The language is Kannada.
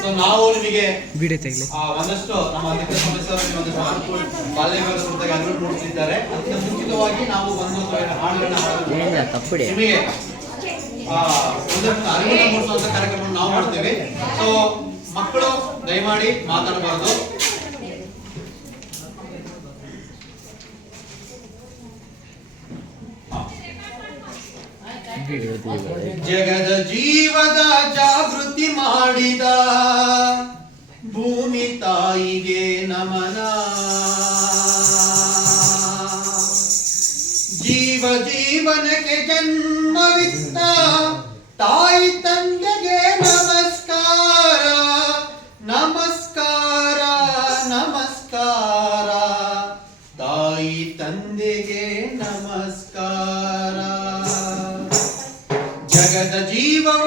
ಸೊ ನಾವು ನಿಮಗೆ ವಿಡಿಯೋ ತೆಗಲಿ ಒಂದಷ್ಟು ನಮ್ಮ ಅಧ್ಯಕ್ಷ ಸದಸ್ಯರಲ್ಲಿ ಒಂದಷ್ಟು ಅನುಕೂಲ ಬಾಲ್ಯ ವಿವಾಹ ಕುರಿತಾಗಿ ಅನುಕೂಲ ಮೂಡಿಸಿದ್ದಾರೆ. ಅದಕ್ಕೆ ಮುಂಚಿತವಾಗಿ ನಾವು ಒಂದು ಹಾಡುಗಳನ್ನ ನಿಮಗೆ ಒಂದಷ್ಟು ಅರಿವನ್ನು ಮೂಡಿಸುವಂತ ಕಾರ್ಯಕ್ರಮವನ್ನು ನಾವು ಮಾಡ್ತೇವೆ. ಸೊ ಮಕ್ಕಳು ದಯಮಾಡಿ ಮಾತಾಡಬಾರ್ದು. ಜಗದ ಜೀವದ ಜಾಗೃತಿ ಮಾಡಿದ ಭೂಮಿ ತಾಯಿಗೆ ನಮನ. ಜೀವ ಜೀವನಕ್ಕೆ ಜನ್ಮವಿತ್ತ ತಾಯಿ ತಂದೆಗೆ ನಮಸ್ಕಾರ ನಮಸ್ಕಾರ ನಮಸ್ಕಾರ. ತಾಯಿ ತಂದೆಗೆ ನಮಸ್ಕಾರ. ಜಗದ ಜೀವವ